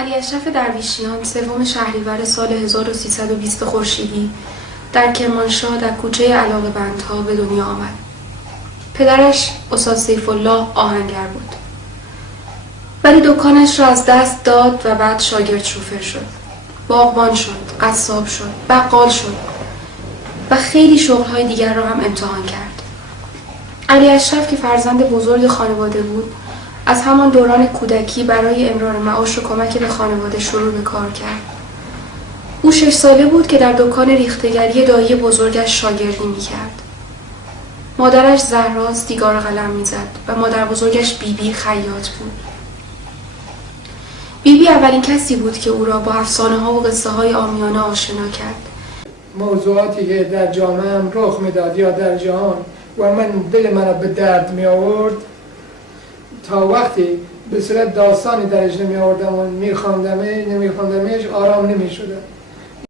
علی اشرف درویشیان سوم شهریور سال 1320 خورشیدی در کرمانشاه در کوچه علاقه‌بندها به دنیا آمد. پدرش استاد سیف‌الله آهنگر بود. ولی دکانش را از دست داد و بعد شاگرد شوفر شد. باغبان شد، قصاب شد، بقال شد و خیلی شغل‌های دیگر را هم امتحان کرد. علی اشرف که فرزند بزرگ خانواده بود، از همان دوران کودکی برای امرار معاش و کمک به خانواده شروع به کار کرد. او 6 ساله بود که در دکان ریختگری دایی بزرگش شاگردی می‌کرد. مادرش زهرا سیگار قلم می‌زد و مادر بزرگش بیبی خیاط بود. بیبی اولین کسی بود که او را با افسانه‌ها و قصه‌های عامیانه آشنا کرد. موضوعاتی که در جامعه‌ام رخ می‌داد یا در جهان و من دل من را به درد می آورد، تا وقتی به صورت داستانی درش نمی آوردم و نمی خواندمش آرام نمی شدم.